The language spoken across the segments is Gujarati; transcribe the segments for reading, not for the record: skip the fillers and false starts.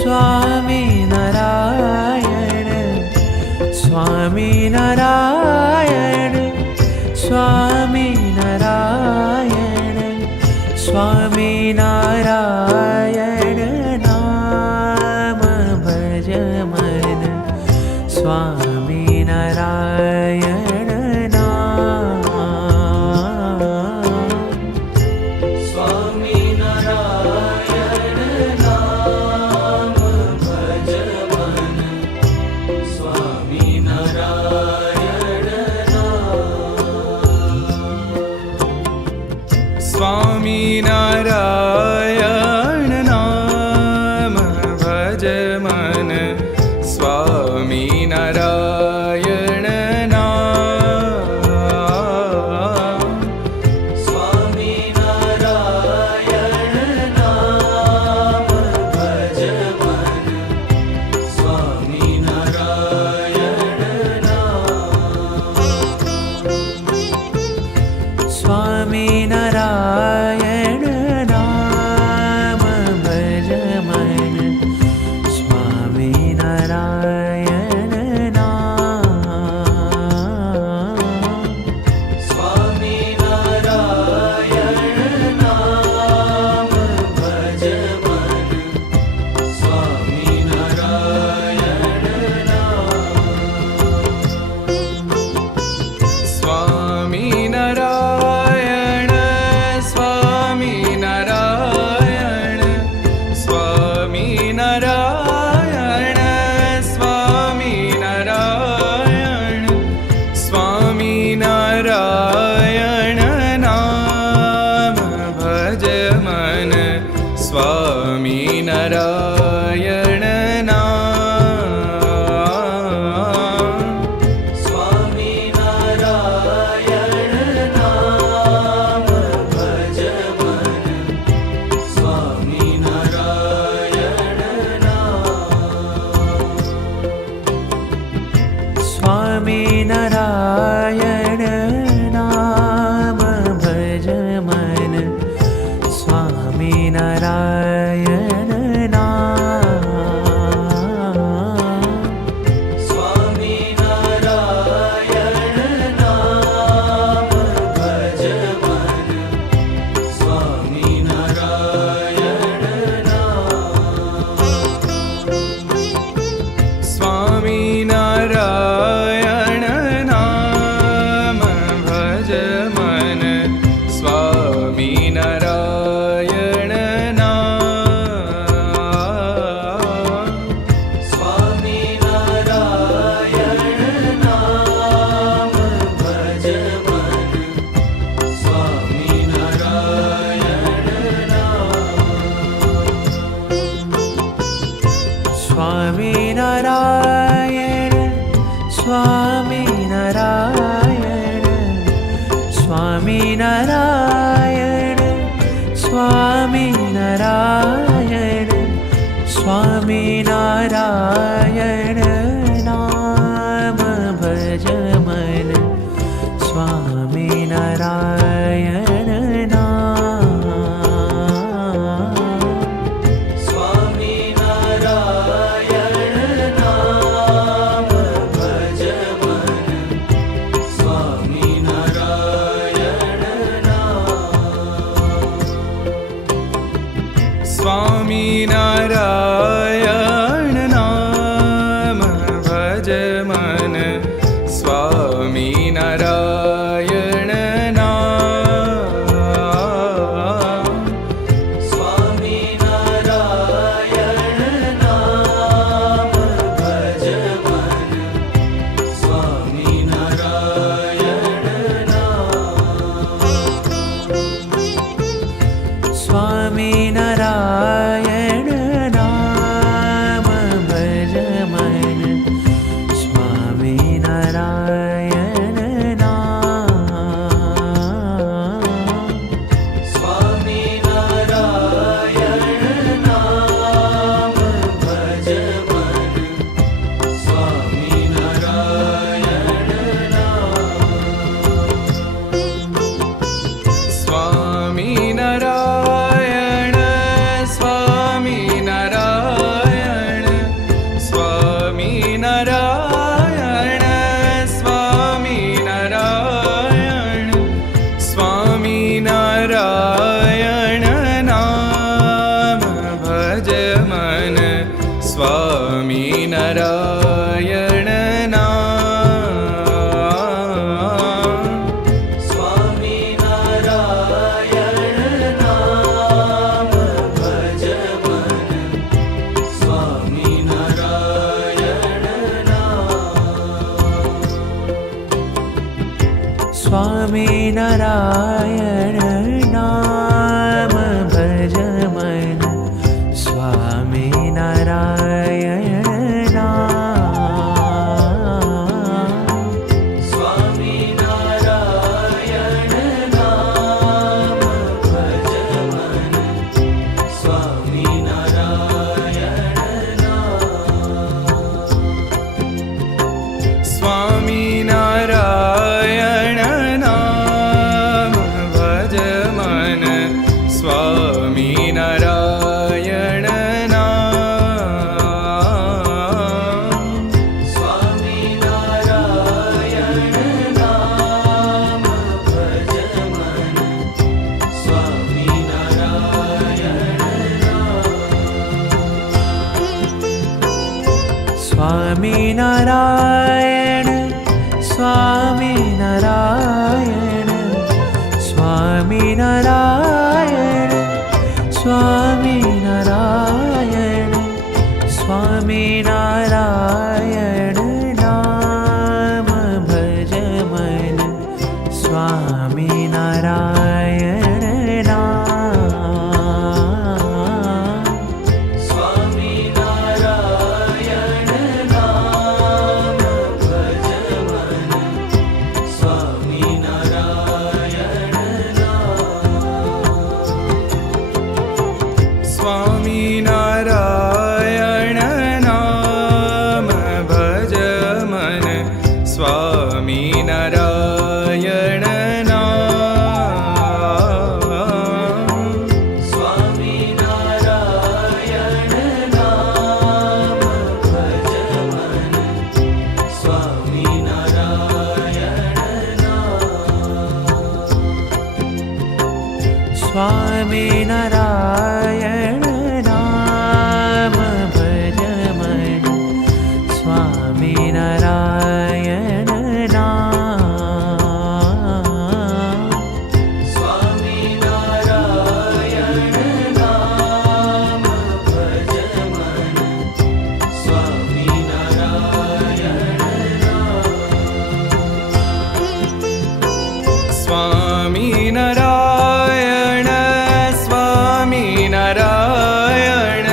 स्वामी नारायण स्वामी नारायण स्वामी नारायण स्वामी नारायण नाम भज मन स्वामी नारायण नाम स्वामी नारायण नाम भज मन स्वामी नारायण स्वामी नारायण नाम भज मन स्वामी नारायण नाम स्वामी नारायण नाम भज मन स्वामी नारायण नाम स्वामी नारायण नाम भज मन स्वामी नारायण नाम स्वामी नारायण नाम भज मन स्वामी नारायण नाम स्वामी नारायण स्वामी नारायण स्वामी नारायण स्वामी नारायण स्वामी नारायण नाम भज मन स्वामी नारायण नाम स्वामी नारायण नाम भज मन स्वामी नारायण नाम स्वामी नारायण नाम भज मन स्वामी नारायण नाम स्वामी नारायण नाम भज मन स्वामी नारायण नाम स्वामी नारायण नाम भज मन स्वामी नारायण नाम स्वामी नारायण नाम भज मन स्वामी नारायण नाम स्वामी नारायण स्वामी नारायण स्वामी नारायण स्वामी नारायण स्वामी नारायण नाम भज मन स्वामी नारायण नाम स्वामी नारायण नाम भज मन स्वामी नारायण नाम स्वामी नारायण नाम સ્વામિનારાયણ નામ સ્વામિનારાયણ નામ ભજ મન સ્વામિનારાયણ નામ સ્વામિનારાયણ નામ ભજ મન સ્વામિનારાયણ નામ સ્વામિનારાયણ નામ ભજ મન સ્વામિનારાયણ નામ સ્વામિનારાયણ નામ ભજ મન સ્વામિનારાયણ સ્વામિનારાયણ સ્વામિનારાયણ સ્વામિનારાયણ સ્વામિનારાયણ સ્વામિનારાયણ નામ ભજ મન સ્વામિનારાયણ નામ સ્વામિનારાયણ નામ ભજ મન સ્વામિનારાયણ નામ સ્વામિનારાયણ નામ ભજ મન સ્વામિનારાયણ નામ સ્વામિનારાયણ નામ ભજ મન સ્વામિનારાયણ નામ સ્વામિનારાયણ નામ ભજ મન સ્વામિનારાયણ નામ સ્વામિનારાયણ નામ ભજ મન સ્વામિનારાયણ નામ સ્વામિનારાયણ સ્વામિનારાયણ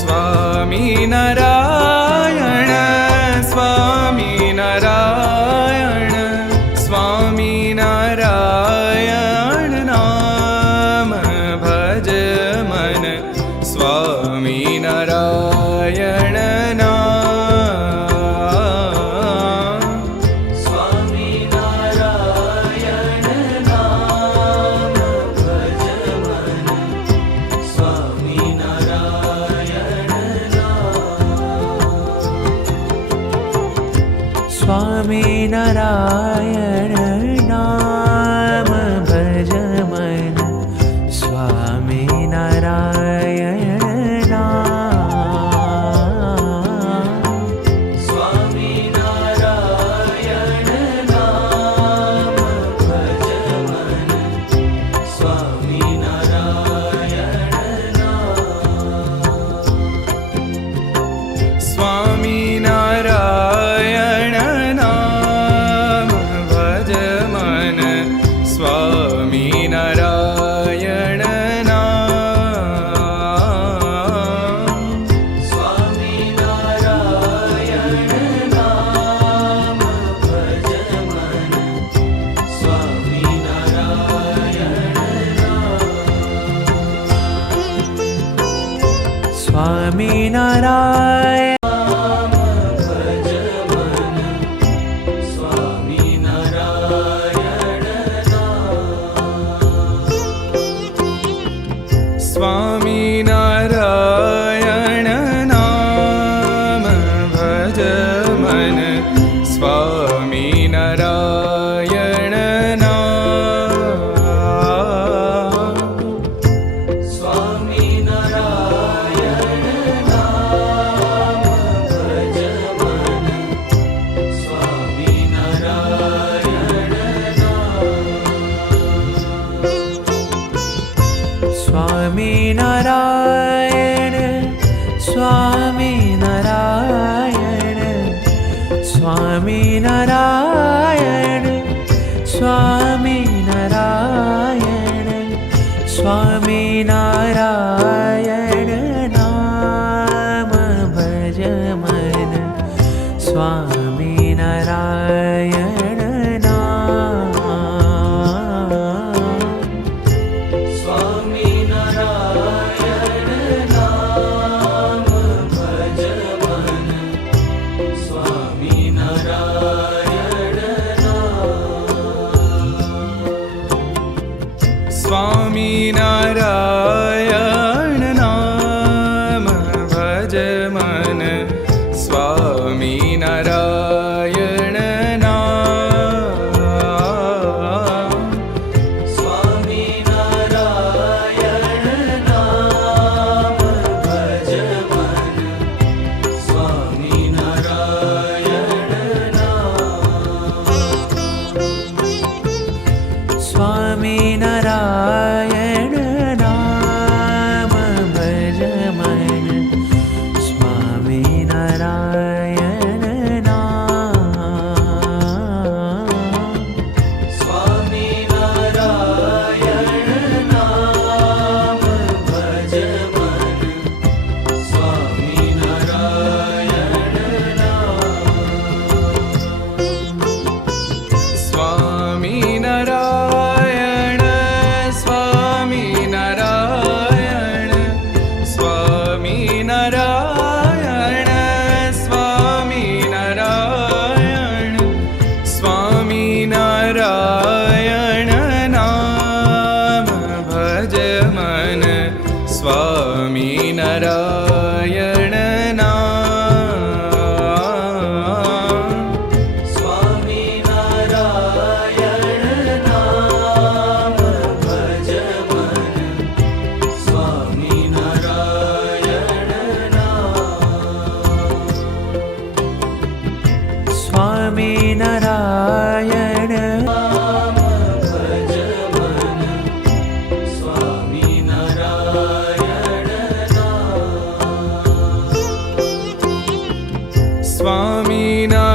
સ્વામિનારાયણ સ્વામિનારાયણ સ્વામિનારાયણ નામ ભજ મન સ્વામિનારાયણ નામ સ્વામિનારાયણ નામ ભજ મન સ્વામિનારાયણ નામ સ્વામિનારાયણ નામ ભજ મન સ્વામિનારાયણ નામ સ્વામિનારાયણ નામ ભજ મન સ્વામિનારાયણ નામ સ્વામિનારાયણ નામ ભજ મન સ્વામિનારાયણ નામ સ્વામિનારાયણ નામ ભજ મન સ્વામિનારાયણ નામ સ્વામિનારાયણ સ્વામિનારાયણ નામ ભજ મન સ્વામિનારાયણ નામ સ્વામિનારાયણ નામ સ્વામિનારાયણ સ્વામિનારાયણ સ્વામિનારાયણ સ્વામિનારાયણ નામ ભજ મન સ્વામિનારાયણ નામ સ્વામિનારાયણ નામ ભજ મન સ્વામિનારાયણ સ્વામિનારાયણ નામ ભજ મન સ્વામિનારાયણ નામ સ્વામિનારાયણ નામ ભજ મન સ્વામિનારાયણ સ્વામિનારાયણ નામ ભજ મન સ્વામિનારાયણ નામ સ્વામિનારાયણ નામ ભજ મન સ્વામિનારાયણ સ્વામિનારાયણ સ્વામિનારાયણ સ્વામિનારાયણ સ્વામિનારાયણ સ્વામિનારાયણ નામ ભજ મન સ્વામિનારાયણ નામ સ્વામિનારાયણ નામ ભજ મન સ્વામિનારાયણ સ્વામિનારાયણ નામ ભજ મન સ્વામિનારાયણ સ્વામિનારાયણ